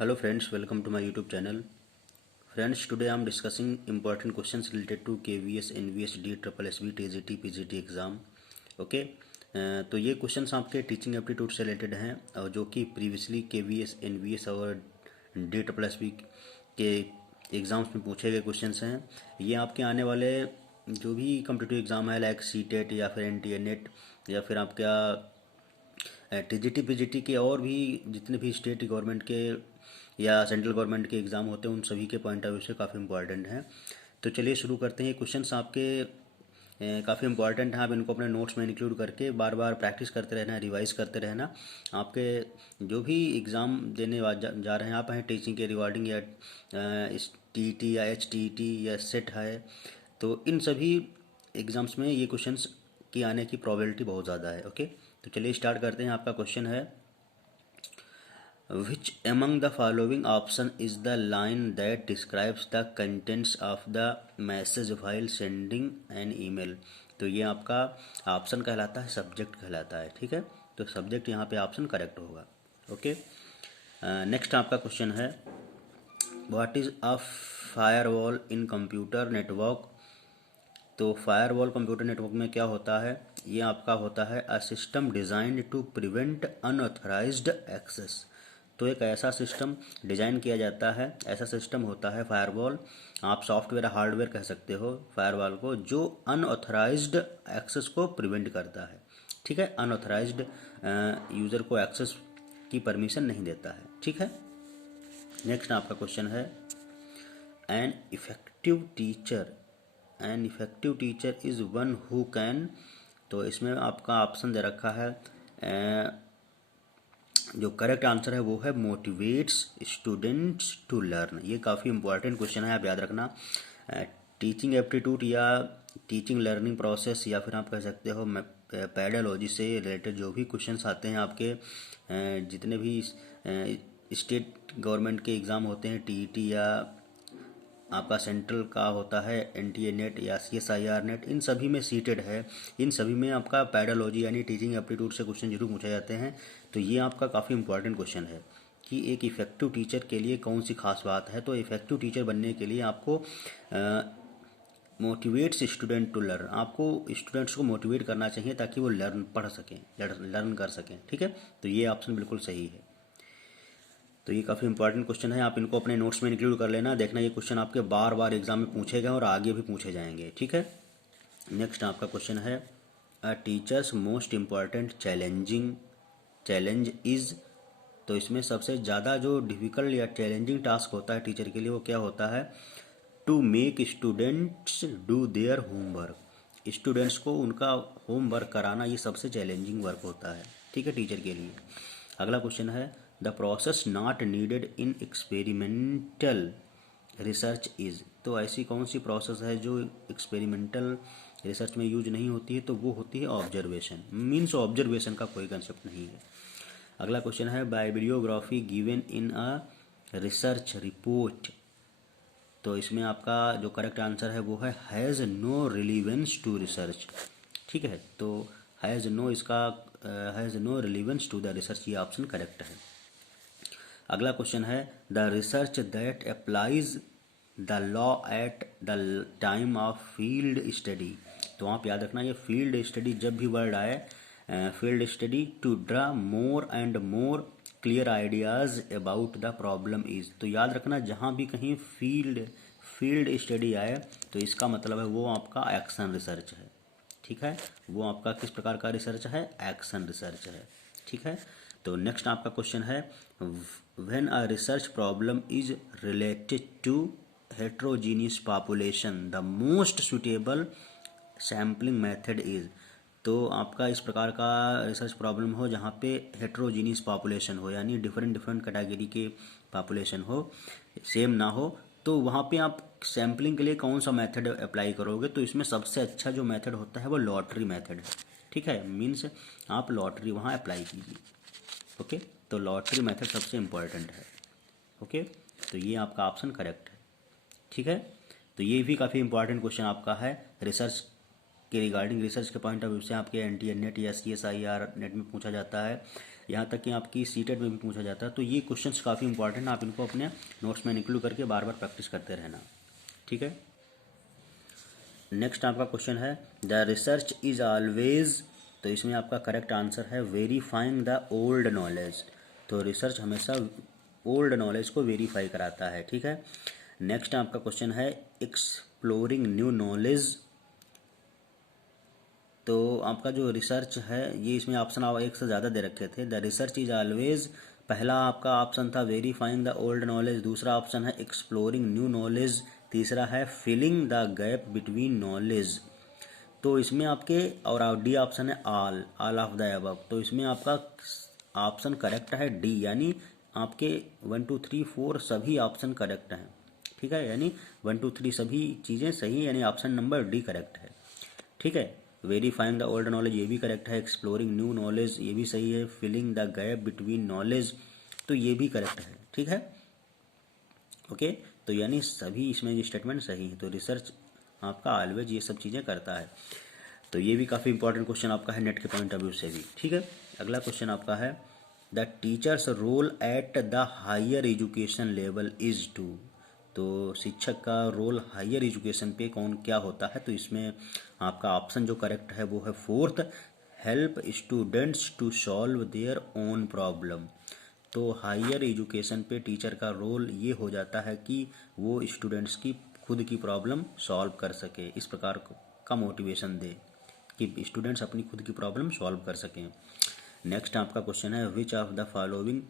Hello friends, welcome to my YouTube channel. Friends, today I am discussing important questions related to KVS, NVS, DSSB, TGT, PGT exam. Okay. तो ये questions आपके teaching aptitude से related हैं और जो कि previously KVS, NVS और DSSB के एग्ज़ाम्स में पूछे गए क्वेश्चंस हैं. ये आपके आने वाले जो भी कम्पिटिटिव एग्ज़ाम है लाइक CTET या फिर NTA नेट या फिर आपका TGT PGT के और भी जितने भी स्टेट गवर्नमेंट के या सेंट्रल गवर्नमेंट के एग्ज़ाम होते हैं उन सभी के पॉइंट ऑफ व्यू से काफ़ी इंपॉर्टेंट हैं. तो चलिए शुरू करते हैं. क्वेश्चंस आपके काफ़ी इंपॉर्टेंट हैं. आप इनको अपने नोट्स में इंक्लूड करके बार बार प्रैक्टिस करते रहना, रिवाइज करते रहना. आपके जो भी एग्ज़ाम देने जा रहे हैं आप हैं टीचिंग के रिगार्डिंग या TET या HTET या सेट है, तो इन सभी एग्ज़ाम्स में ये क्वेश्चंस की आने की प्रोबेबिलिटी बहुत ज़्यादा है. ओके, तो चलिए स्टार्ट करते हैं. आपका क्वेश्चन है Which among the following option is the line that describes the contents of the message while sending an email? तो ये आपका ऑप्शन कहलाता है, सब्जेक्ट कहलाता है. ठीक है, तो सब्जेक्ट यहाँ पे ऑप्शन करेक्ट होगा. ओके, नेक्स्ट आपका क्वेश्चन है what is a firewall in computer network? तो फायरवॉल कंप्यूटर नेटवर्क में क्या होता है? ये आपका होता है a system designed to prevent unauthorised access. तो एक ऐसा सिस्टम डिज़ाइन किया जाता है, ऐसा सिस्टम होता है फायरवॉल, आप सॉफ्टवेयर हार्डवेयर कह सकते हो फायरवॉल को, जो अनऑथराइज्ड एक्सेस को प्रिवेंट करता है. ठीक है, अनऑथराइज्ड यूज़र को एक्सेस की परमिशन नहीं देता है. ठीक है, नेक्स्ट आपका क्वेश्चन है an effective teacher is one who can. तो इसमें आपका ऑप्शन दे रखा है, जो करेक्ट आंसर है वो है मोटिवेट्स स्टूडेंट्स टू लर्न. ये काफ़ी इंपॉर्टेंट क्वेश्चन है, आप याद रखना. टीचिंग एप्टीट्यूड या टीचिंग लर्निंग प्रोसेस या फिर आप कह सकते हो पेडालॉजी से रिलेटेड जो भी क्वेश्चंस आते हैं आपके जितने भी स्टेट गवर्नमेंट के एग्ज़ाम होते हैं, TET या आपका सेंट्रल का होता है NTA नेट या CSIR नेट, इन सभी में सीटेड है. इन सभी में आपका पेडालॉजी यानी टीचिंग एप्टीट्यूड से क्वेश्चन जरूर पूछे जाते हैं. तो ये आपका काफ़ी इंपॉर्टेंट क्वेश्चन है कि एक इफ़ेक्टिव टीचर के लिए कौन सी खास बात है. तो इफ़ेक्टिव टीचर बनने के लिए आपको मोटिवेट्स स्टूडेंट टू लर्न, आपको स्टूडेंट्स को मोटिवेट करना चाहिए ताकि वो पढ़ सकें, लर्न कर सकें. ठीक है, तो ये ऑप्शन बिल्कुल सही है. तो ये काफ़ी इंपॉर्टेंट क्वेश्चन है, आप इनको अपने नोट्स में इंक्लूड कर लेना. देखना ये क्वेश्चन आपके बार बार एग्जाम में पूछे गए और आगे भी पूछे जाएंगे. ठीक है, नेक्स्ट आपका क्वेश्चन है a teacher's most important challenge is. तो इसमें सबसे ज़्यादा जो डिफ़िकल्ट या चैलेंजिंग टास्क होता है टीचर के लिए वो क्या होता है? To make students do their homework. Students को उनका होमवर्क कराना ये सबसे चैलेंजिंग वर्क होता है. ठीक है, टीचर के लिए. अगला क्वेश्चन है the process not needed in experimental research is. तो ऐसी कौन सी प्रोसेस है जो एक्सपेरिमेंटल रिसर्च में यूज नहीं होती है? तो वो होती है ऑब्जर्वेशन. मीन्स ऑब्जर्वेशन का कोई कंसेप्ट नहीं है. अगला क्वेश्चन है bibliography given in a research report. तो इसमें आपका जो करेक्ट आंसर है वो है has no relevance to research. ठीक है, तो has no relevance to the research, ये ऑप्शन करेक्ट है. अगला क्वेश्चन है the research that applies the law at the time of field study. तो आप याद रखना ये फील्ड स्टडी जब भी वर्ड आए, field study to draw more and more clear ideas about the problem is. तो याद रखना जहाँ भी कहीं फील्ड स्टडी आए तो इसका मतलब है वो आपका एक्शन रिसर्च है. ठीक है, वो आपका किस प्रकार का रिसर्च है? एक्शन रिसर्च है. ठीक है, तो नेक्स्ट आपका क्वेश्चन है when a research problem is related to heterogeneous population the most suitable sampling method is. तो आपका इस प्रकार का रिसर्च प्रॉब्लम हो जहाँ पे हेट्रोजीनियस पॉपुलेशन हो, यानी डिफरेंट कैटेगरी के पॉपुलेशन हो, सेम ना हो, तो वहाँ पे आप सैम्पलिंग के लिए कौन सा मेथड अप्लाई करोगे? तो इसमें सबसे अच्छा जो मेथड होता है वो लॉटरी मेथड है. ठीक है, मीन्स आप लॉटरी वहाँ अप्लाई कीजिए. ओके, तो लॉटरी मेथड सबसे इम्पॉर्टेंट है. ओके, तो ये आपका ऑप्शन करेक्ट है. ठीक है, तो ये भी काफ़ी इंपॉर्टेंट क्वेश्चन आपका है रिसर्च के रिगार्डिंग. रिसर्च के पॉइंट ऑफ व्यू से आपके NTA नेट या CSIR नेट में पूछा जाता है. यहाँ तक कि आपकी सीटेट में भी पूछा जाता है। तो ये क्वेश्चंस काफ़ी इंपॉर्टेंट हैं, आप इनको अपने नोट्स में इंक्लूड करके बार बार प्रैक्टिस करते रहना, ठीक है। नेक्स्ट आपका क्वेश्चन है द रिसर्च इज ऑलवेज, तो इसमें आपका करेक्ट आंसर है वेरीफाइंग द ओल्ड नॉलेज। तो रिसर्च हमेशा ओल्ड नॉलेज को वेरीफाई कराता है, ठीक है। नेक्स्ट आपका क्वेश्चन है एक्सप्लोरिंग न्यू नॉलेज। तो आपका जो रिसर्च है ये इसमें ऑप्शन एक से ज़्यादा दे रखे थे। द रिसर्च इज ऑलवेज, पहला आपका ऑप्शन था वेरीफाइंग द ओल्ड नॉलेज, दूसरा ऑप्शन है एक्सप्लोरिंग न्यू नॉलेज, तीसरा है filling the gap between knowledge. तो इसमें आपके और डी ऑप्शन है ऑल ऑफ द अबव। तो इसमें आपका ऑप्शन करेक्ट है डी, यानी आपके 1 2 3 4 सभी ऑप्शन करेक्ट हैं, ठीक है। यानी 1 2 3 सभी चीज़ें सही, यानी ऑप्शन नंबर डी करेक्ट है, ठीक है। वेरीफाइंग द ओल्ड नॉलेज ये भी करेक्ट है, एक्सप्लोरिंग न्यू नॉलेज ये भी सही है, filling the gap between knowledge तो ये भी करेक्ट है, ठीक है। ओके, तो यानी सभी इसमें ये स्टेटमेंट सही है। तो रिसर्च आपका ऑलवेज ये सब चीज़ें करता है। तो ये भी काफ़ी इंपॉर्टेंट क्वेश्चन आपका है नेट के पॉइंट ऑफ व्यू से भी, ठीक है। अगला क्वेश्चन आपका है the teacher's role at the higher education level is to. तो शिक्षक का रोल हायर एजुकेशन पे कौन क्या होता है, तो इसमें आपका ऑप्शन जो करेक्ट है वो है fourth, help students to solve their own problem. तो हायर एजुकेशन पे टीचर का रोल ये हो जाता है कि वो स्टूडेंट्स की खुद की प्रॉब्लम सॉल्व कर सके, इस प्रकार का मोटिवेशन दे कि स्टूडेंट्स अपनी खुद की प्रॉब्लम सॉल्व कर सकें। नेक्स्ट आपका क्वेश्चन है which of the following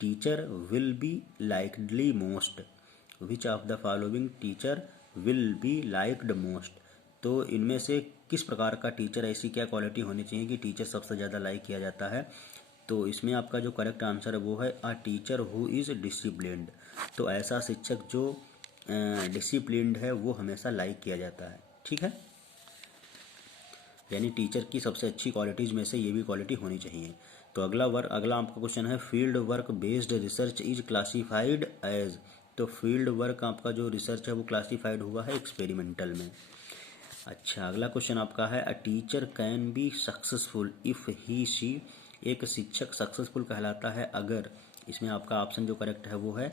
teacher will be likely most. Which of the following teacher will be liked most. तो इनमें से किस प्रकार का टीचर, ऐसी क्या क्वालिटी होनी चाहिए कि टीचर सबसे ज़्यादा लाइक किया जाता है। तो इसमें आपका जो करेक्ट आंसर है वो है a teacher who is disciplined. तो ऐसा शिक्षक जो डिसिप्लिन्ड है वो हमेशा लाइक किया जाता है, ठीक है। यानी टीचर की सबसे अच्छी क्वालिटीज़ में से ये भी क्वालिटी होनी चाहिए। तो अगला आपका क्वेश्चन है field work based research is classified as. तो फील्ड वर्क आपका जो रिसर्च है वो क्लासिफाइड हुआ है एक्सपेरिमेंटल में। अच्छा, अगला क्वेश्चन आपका है a teacher can be successful if he she. एक शिक्षक सक्सेसफुल कहलाता है अगर, इसमें आपका ऑप्शन जो करेक्ट है वो है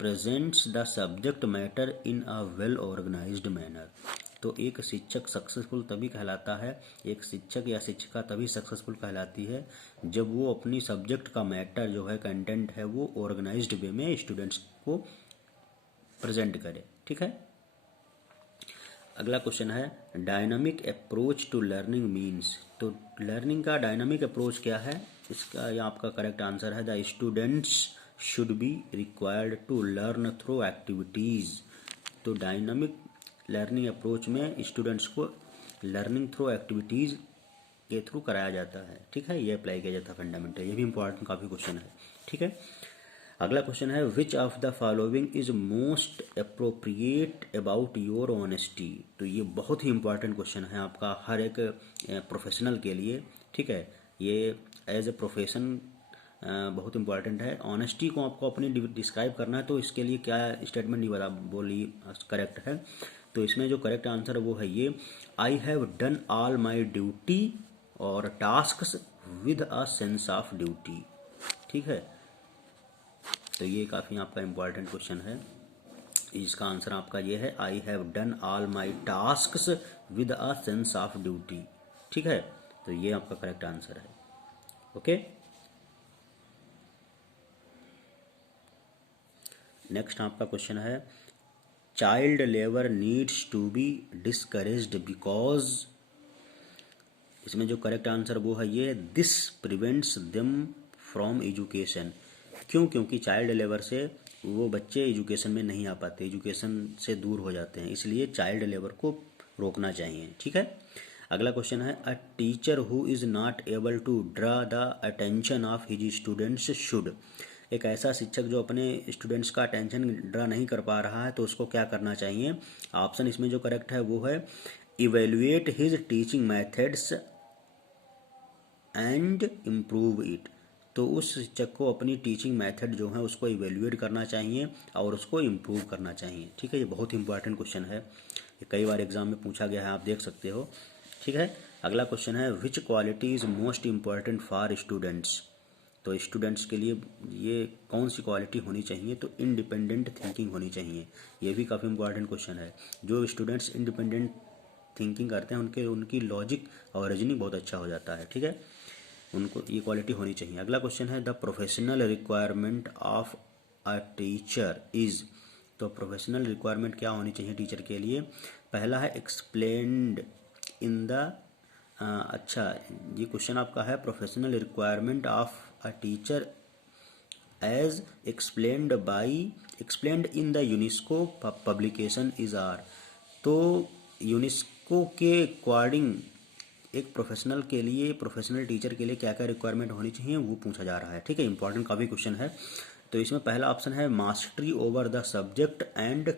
presents the subject matter in a well organised manner. तो एक शिक्षक सक्सेसफुल तभी कहलाता है, एक शिक्षक या शिक्षिका तभी सक्सेसफुल कहलाती है जब वो अपनी सब्जेक्ट का मैटर जो है कंटेंट है वो ऑर्गेनाइज्ड वे में स्टूडेंट्स को प्रेजेंट करे, ठीक है। अगला क्वेश्चन है dynamic approach to learning means. तो लर्निंग का डायनामिक अप्रोच क्या है, इसका ये आपका करेक्ट आंसर है the students should be required to learn through activities. तो डायनामिक लर्निंग अप्रोच में स्टूडेंट्स को लर्निंग थ्रू एक्टिविटीज़ के थ्रू कराया जाता है, ठीक है। ये अप्लाई किया जाता है फंडामेंटल, ये भी इंपॉर्टेंट काफ़ी क्वेश्चन है, ठीक है। अगला क्वेश्चन है which of the following is most appropriate about your honesty. तो ये बहुत ही इंपॉर्टेंट क्वेश्चन है आपका हर एक प्रोफेशनल के लिए, ठीक है। ये एज ए प्रोफेशन बहुत इंपॉर्टेंट है। ऑनेस्टी को आपको अपनी डिस्क्राइब करना है, तो इसके लिए क्या स्टेटमेंट नहीं बोली करेक्ट है। तो इसमें जो करेक्ट आंसर है वो है ये I have done all my duty और tasks with a sense of duty, ठीक है। तो ये काफ़ी आपका इम्पॉर्टेंट क्वेश्चन है, इसका आंसर आपका ये है I have done all my tasks with a sense of duty, ठीक है। तो ये आपका करेक्ट आंसर है, ओके। नेक्स्ट आपका क्वेश्चन है child labour needs to be discouraged because. इसमें जो करेक्ट आंसर वो है ये this prevents them from education. क्यों, क्योंकि चाइल्ड लेबर से वो बच्चे एजुकेशन में नहीं आ पाते, एजुकेशन से दूर हो जाते हैं, इसलिए चाइल्ड लेबर को रोकना चाहिए, ठीक है। अगला क्वेश्चन है a teacher who is not able to draw the attention of his students should. एक ऐसा शिक्षक जो अपने स्टूडेंट्स का अटेंशन ड्रा नहीं कर पा रहा है तो उसको क्या करना चाहिए। ऑप्शन इसमें जो करेक्ट है वो है evaluate his teaching methods and improve it. तो उस शिक्षक को अपनी टीचिंग मेथड जो है उसको इवेल्युएट करना चाहिए और उसको इम्प्रूव करना चाहिए, ठीक है। ये बहुत इंपॉर्टेंट क्वेश्चन है, ये कई बार एग्जाम में पूछा गया है, आप देख सकते हो, ठीक है। अगला क्वेश्चन है विच quality is most important for students. तो स्टूडेंट्स के लिए ये कौन सी क्वालिटी होनी चाहिए, तो इंडिपेंडेंट थिंकिंग होनी चाहिए। ये भी काफ़ी इंपॉर्टेंट क्वेश्चन है। जो स्टूडेंट्स इंडिपेंडेंट थिंकिंग करते हैं उनकी लॉजिक और रीजनिंग बहुत अच्छा हो जाता है, ठीक है, उनको ये क्वालिटी होनी चाहिए। अगला क्वेश्चन है the professional requirement of a teacher is. तो प्रोफेशनल रिक्वायरमेंट क्या होनी चाहिए टीचर के लिए। पहला है एक्सप्लेन्ड इन द अच्छा, ये क्वेश्चन आपका है professional requirement of a teacher as explained in the UNESCO publication is are. तो यूनेस्को के अकॉर्डिंग एक प्रोफेशनल के लिए, प्रोफेशनल टीचर के लिए क्या क्या रिक्वायरमेंट होनी चाहिए वो पूछा जा रहा है, ठीक है, इंपॉर्टेंट काफ़ी क्वेश्चन है। तो इसमें पहला ऑप्शन है mastery over the subject and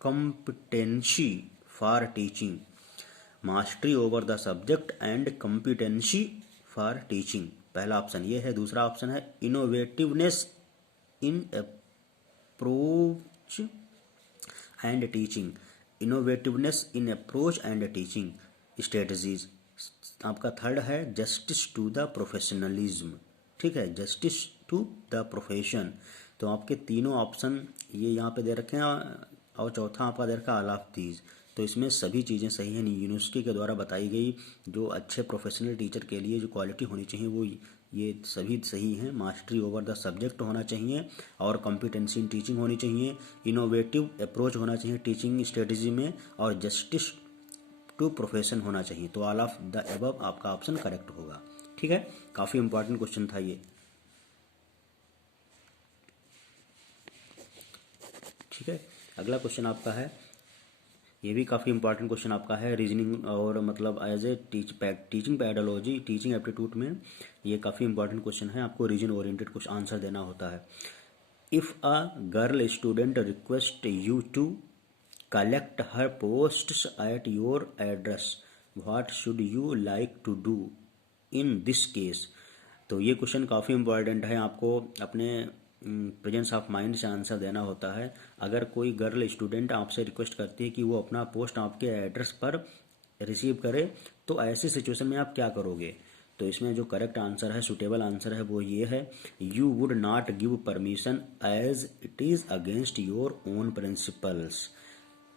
competency for teaching. Mastery over the subject and competency for teaching, पहला ऑप्शन ये है। दूसरा ऑप्शन है innovativeness in approach and teaching, innovativeness in approach and teaching strategies. आपका थर्ड है justice to the professionalism, ठीक है, justice to the profession. तो आपके तीनों ऑप्शन ये यहाँ पे दे रखे हैं और चौथा आपका दे रखा ऑल ऑफ दीज। तो इसमें सभी चीज़ें सही हैं। यूनिवर्सिटी के द्वारा बताई गई जो अच्छे प्रोफेशनल टीचर के लिए जो क्वालिटी होनी चाहिए वो ये सभी सही हैं। मास्टरी ओवर द सब्जेक्ट होना चाहिए और कॉम्पिटेंसी इन टीचिंग होनी चाहिए, इनोवेटिव अप्रोच होना चाहिए टीचिंग स्ट्रेटजी में, और जस्टिस टू प्रोफेशन होना चाहिए। तो ऑल ऑफ द अबव आपका ऑप्शन करेक्ट होगा, ठीक है। काफ़ी इंपॉर्टेंट क्वेश्चन था ये, ठीक है। अगला क्वेश्चन आपका है, ये भी काफ़ी इंपॉर्टेंट क्वेश्चन आपका है रीजनिंग और मतलब as a teaching pedology, teaching aptitude में ये काफ़ी इंपॉर्टेंट क्वेश्चन है। आपको रीजन ओरिएंटेड कुछ आंसर देना होता है। If a girl student request you to collect her posts at your address, what should you like to do in this case. तो ये क्वेश्चन काफ़ी इंपॉर्टेंट है, आपको अपने प्रेजेंस ऑफ माइंड से आंसर देना होता है। अगर कोई गर्ल स्टूडेंट आपसे रिक्वेस्ट करती है कि वो अपना पोस्ट आपके एड्रेस पर रिसीव करे, तो ऐसी सिचुएशन में आप क्या करोगे। तो इसमें जो करेक्ट आंसर है, सुटेबल आंसर है, वो ये है you would not give permission as it is against your own principles.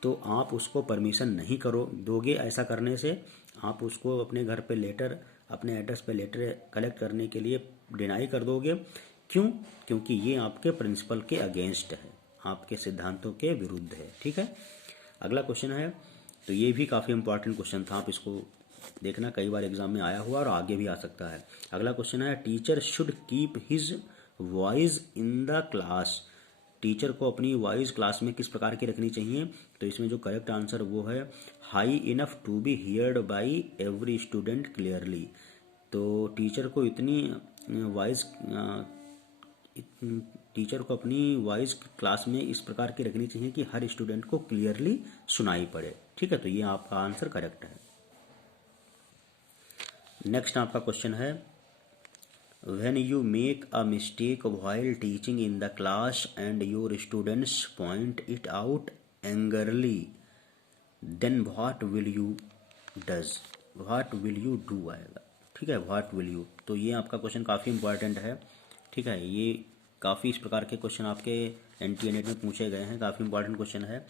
तो आप उसको परमिशन नहीं दोगे ऐसा करने से। आप उसको अपने घर पे लेटर, अपने एड्रेस पे लेटर कलेक्ट करने के लिए डिनाई कर दोगे। क्यों? क्योंकि ये आपके प्रिंसिपल के अगेंस्ट है, आपके सिद्धांतों के विरुद्ध है, ठीक है। अगला क्वेश्चन है, तो ये भी काफ़ी इंपॉर्टेंट क्वेश्चन था, आप इसको देखना, कई बार एग्जाम में आया हुआ और आगे भी आ सकता है। अगला क्वेश्चन है teacher should keep his voice in the class. Teacher को अपनी वॉइस क्लास में किस प्रकार की रखनी चाहिए। तो इसमें जो करेक्ट आंसर वो है high enough to be heard by every student clearly. तो टीचर को इतनी वॉइस टीचर को अपनी वॉइस क्लास में इस प्रकार की रखनी चाहिए कि हर स्टूडेंट को क्लियरली सुनाई पड़े, ठीक है। तो ये आपका आंसर करेक्ट है। नेक्स्ट आपका क्वेश्चन है when you make a mistake while teaching in the class and your students point it out angrily, then what will you do आएगा, ठीक है, what will you। तो ये आपका क्वेश्चन काफ़ी इंपॉर्टेंट है, ठीक है। ये काफ़ी इस प्रकार के क्वेश्चन आपके NT-NET में पूछे गए हैं, काफ़ी इंपॉर्टेंट क्वेश्चन है।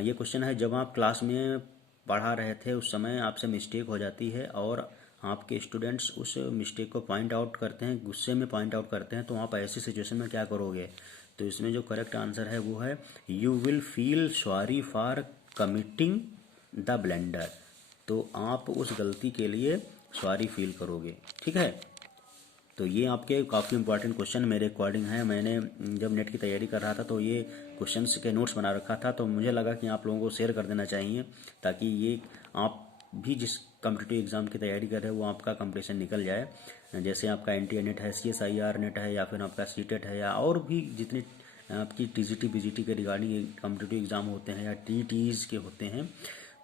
ये क्वेश्चन है जब आप क्लास में पढ़ा रहे थे उस समय आपसे मिस्टेक हो जाती है और आपके स्टूडेंट्स उस मिस्टेक को पॉइंट आउट करते हैं, गुस्से में पॉइंट आउट करते हैं, तो आप ऐसी सिचुएशन में क्या करोगे। तो इसमें जो करेक्ट आंसर है वो है you will feel sorry for committing the blender. तो आप उस गलती के लिए सॉरी फील करोगे, ठीक है। तो ये आपके काफ़ी इंपॉर्टेंट क्वेश्चन मेरे अकॉर्डिंग है। मैंने जब नेट की तैयारी कर रहा था तो ये क्वेश्चंस के नोट्स बना रखा था, तो मुझे लगा कि आप लोगों को शेयर कर देना चाहिए ताकि ये आप भी जिस कॉम्पिटिटिव एग्ज़ाम की तैयारी कर रहे हैं वो आपका कंपटीशन निकल जाए। जैसे आपका NT-NET है, CSIR नेट है, या फिर आपका CTET है, या और भी जितने आपकी TGT BGT के रिगार्डिंग कॉम्पिटिटिव एग्ज़ाम होते हैं या TTEs के होते हैं,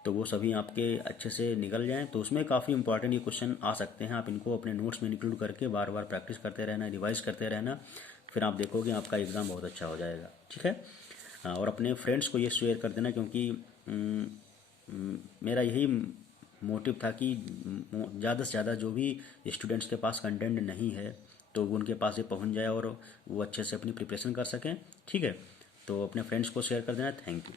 तो वो सभी आपके अच्छे से निकल जाएं। तो उसमें काफ़ी इंपॉर्टेंट ये क्वेश्चन आ सकते हैं। आप इनको अपने नोट्स में इंक्लूड करके बार बार प्रैक्टिस करते रहना, रिवाइज करते रहना, फिर आप देखोगे आपका एग्ज़ाम बहुत अच्छा हो जाएगा, ठीक है। और अपने फ्रेंड्स को ये शेयर कर देना, क्योंकि मेरा यही मोटिव था कि ज़्यादा से ज़्यादा जो भी स्टूडेंट्स के पास कंटेंट नहीं है तो वो उनके पास ये पहुंच जाए और वो अच्छे से अपनी प्रिपरेशन कर सकें। ठीक है, तो अपने फ्रेंड्स को शेयर कर देना। Thank you.